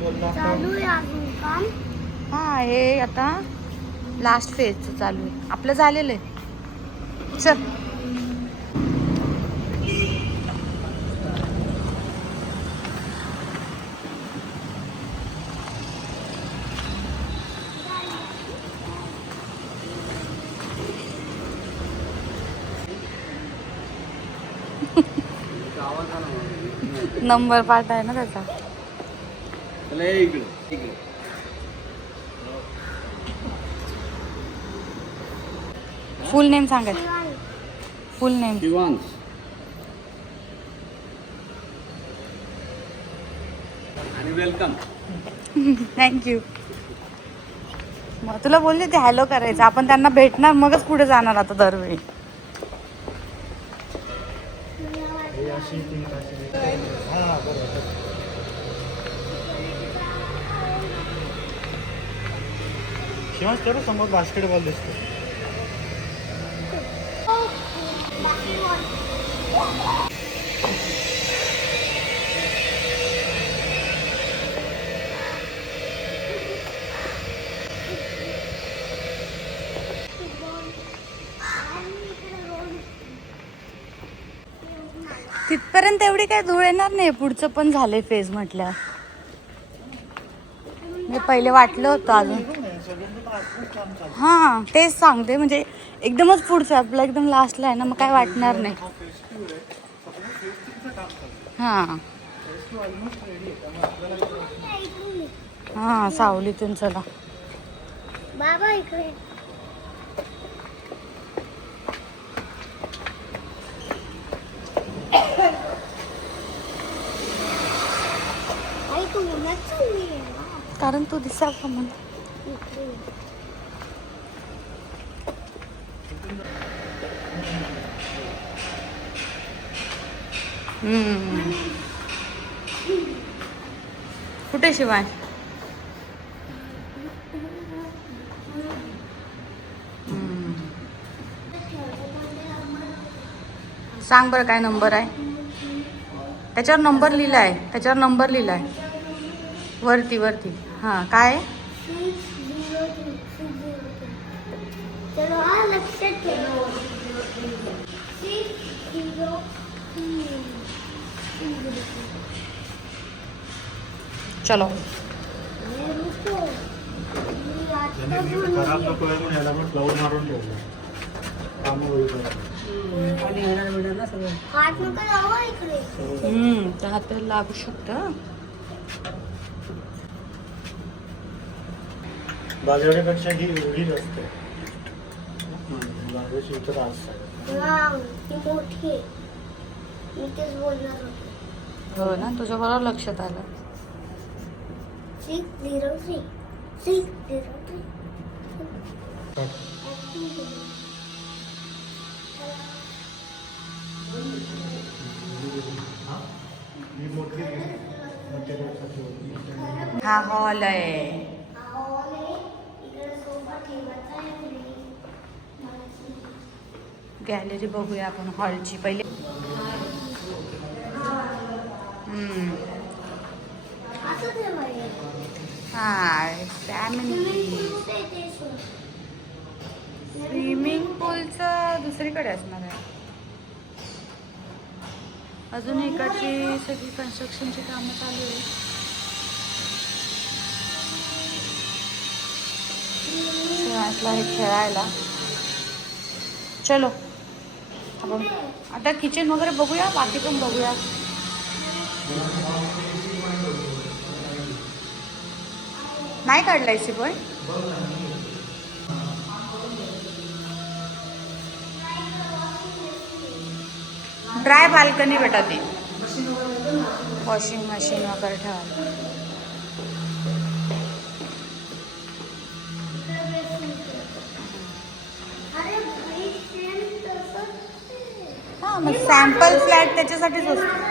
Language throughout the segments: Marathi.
चालू आहे अजून काम. हा, हे आता लास्ट फेजचं चालू आहे. आपलं झालेलं आहे. चल. नंबर पार्ट आहे ना त्याचा. फुल नेम सांगायचं. फुल नेम. आणि वेलकम. थँक्यू. मग तुला बोलले ते हॅलो करायचं. आपण त्यांना भेटणार मगच पुढे जाणार आता दरवेळी. शिवांश करू समोर बास्केटबॉल दिसतो. तिथपर्यंत एवढी काय धूळ येणार नाही. पुढचं पण झालंय फेज म्हटल्या. मी पहिले वाटलं होतं अजून. हां, तेच सांगते. म्हणजे एकदमच पुढचं आपलं एकदम लास्टला आहे ना, मग काय वाटणार नाही. हां हां, सावलीतून चला. बाबा इकडे. आई तू उन्हात चालली आहे ना. कारण तू दिसा का म्हणून. कुठे शिवाय? सांग बरं काय नंबर आहे त्याच्यावर. नंबर लिहिला आहे त्याच्यावर. नंबर लिहिला आहे वरती वरती. हां, काय आहे? 603. चलो हा लक्षात ठेव. 603. चलो. खराब नको आहे म्हणून याला पण क्लाउड मारून ठेवलं. काम होईल. हात नको लावा इकडे. त्या हाताला लागू शकतं. बाजारापेक्षा ही एवढीच असते. बाजाराची इतर असते. वाव, ती मोठी आहे. मी तेच बोलणार होते. हो ना, तुझ्या बरोबर लक्षात आलं. 603. 603. हा हॉल आहे. गॅलरी बघूया आपण हॉलची पहिले. Hi family. स्विमिंग पूलचं दुसरीकडे असणार आहे. अजून इकडची सगळी कन्स्ट्रक्शनची कामं चालू आहे. शिवांशला हे खेळायला. चलो आपण आता किचन वगैरे बघूया. बाकी पण बघूया. नाही काढलाय सी पण. ड्राय बाल्कनी बेटा ती. वॉशिंग मशीन वगैरे ठेवायला. हां, मग सॅम्पल फ्लॅट त्याच्यासाठीच असतो.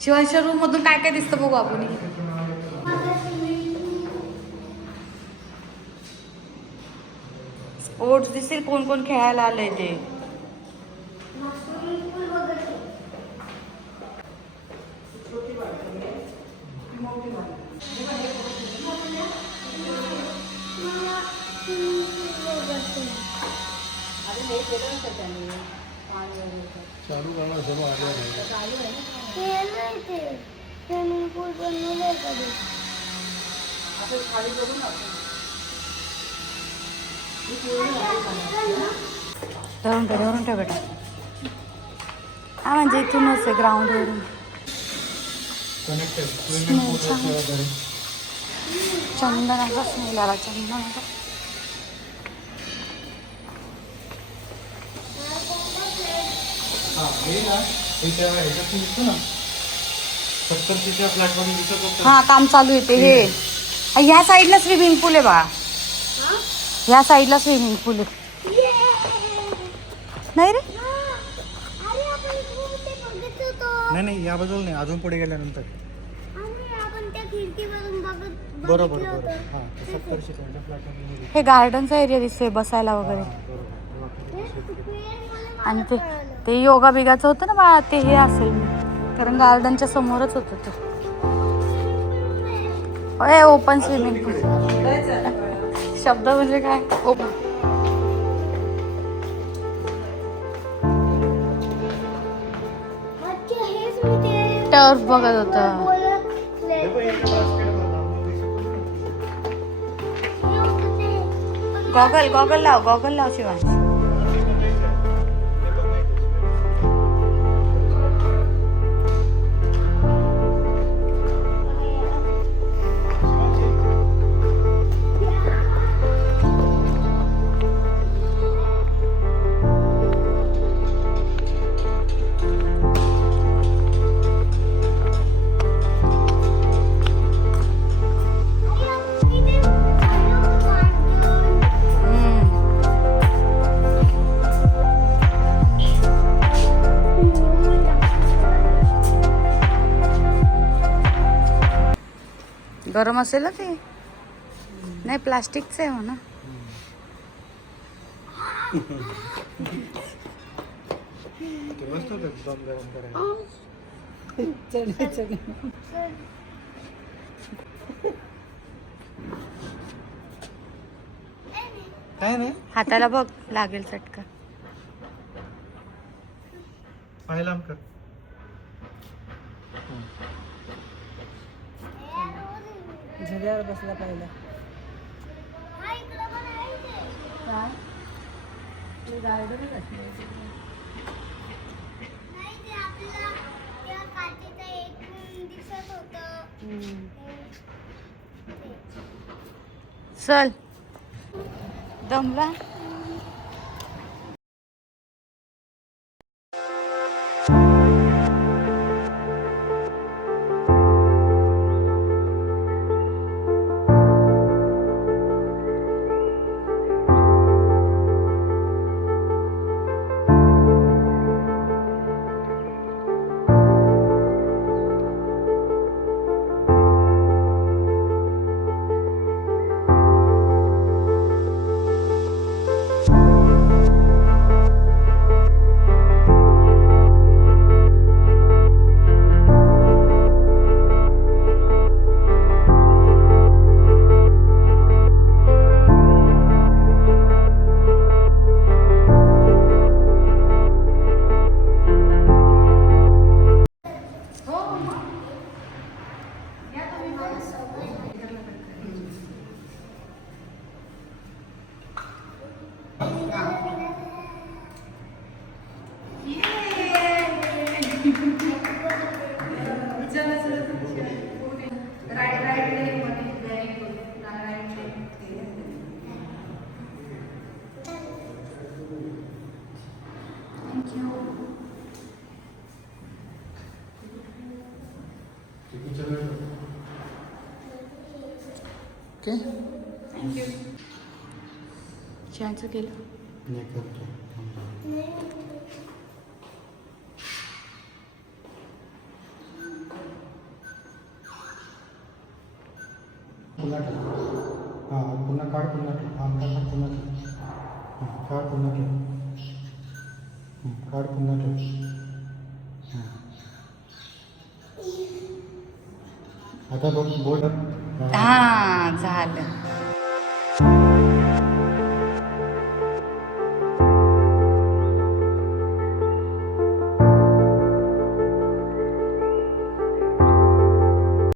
शिवांशच्या रूम मधून काय काय दिसतं बघू आपण. स्पोर्ट्स दिसेल. कोण कोण खेळायला आलंय ते. चालू करणार सर्व आले केलंय ते स्विमिंग पूल बनवलंय कधी धरून ठेव बेटा. हा म्हणजे इथूनच आहे ग्राउंडवरून. कनेक्टेड स्विमिंग पूल वगैरे. चंदनाचा स्मेल आला चंदनाचा. हा हे ना हे त्या ह्याच्यात दिसतो ना 70च्या फ्लॅटमध्ये दिसत होतं. हा काम चालू आहे ते हे. ह्या साईडला स्विमिंग पूल आहे बा. ह्या साईडला स्विमिंग पूल आहे. नाही रे अरे आपण ते बघितलं होतं. नाही या बाजूला नाही, अजून पुढे गेल्यानंतर. अरे आपण त्या खिडकीवरून बरोबर बघितलं बरोबर. होतं. हा 70च्या फ्लॅटमध्ये. हे गार्डनचा एरिया दिसतोय बसायला वगैरे. आणि ते योगा बिगाचं होतं ना बा ते हे असेल कारण गार्डनच्या समोरच होतं ते. ओए ओपन स्विमिंग पूल शब्द म्हणजे काय ओपन. अच्छा हेच मी ते टर्फ बघत होतं. गॉगल लाव शिवांश. गरम असेल ना ते. नाही प्लास्टिकचं आहे म्हणा. मस्त होतं एकदम गरम करायला. काय नाही हाताला बघ लागेल चटका. पाहिला कर. झुल्यावर बसला पाहिला. चल दमला. Okay thank you. चहाचं केलं. नाही करतो. पुन्हा ठेव. हां पुन्हा काढ. पुन्हा ठेव. हां काढ. पुन्हा ठेव. काढ. पुन्हा ठेव. काढ. पुन्हा ठेव. आता बघ बोर्ड. हा झालं.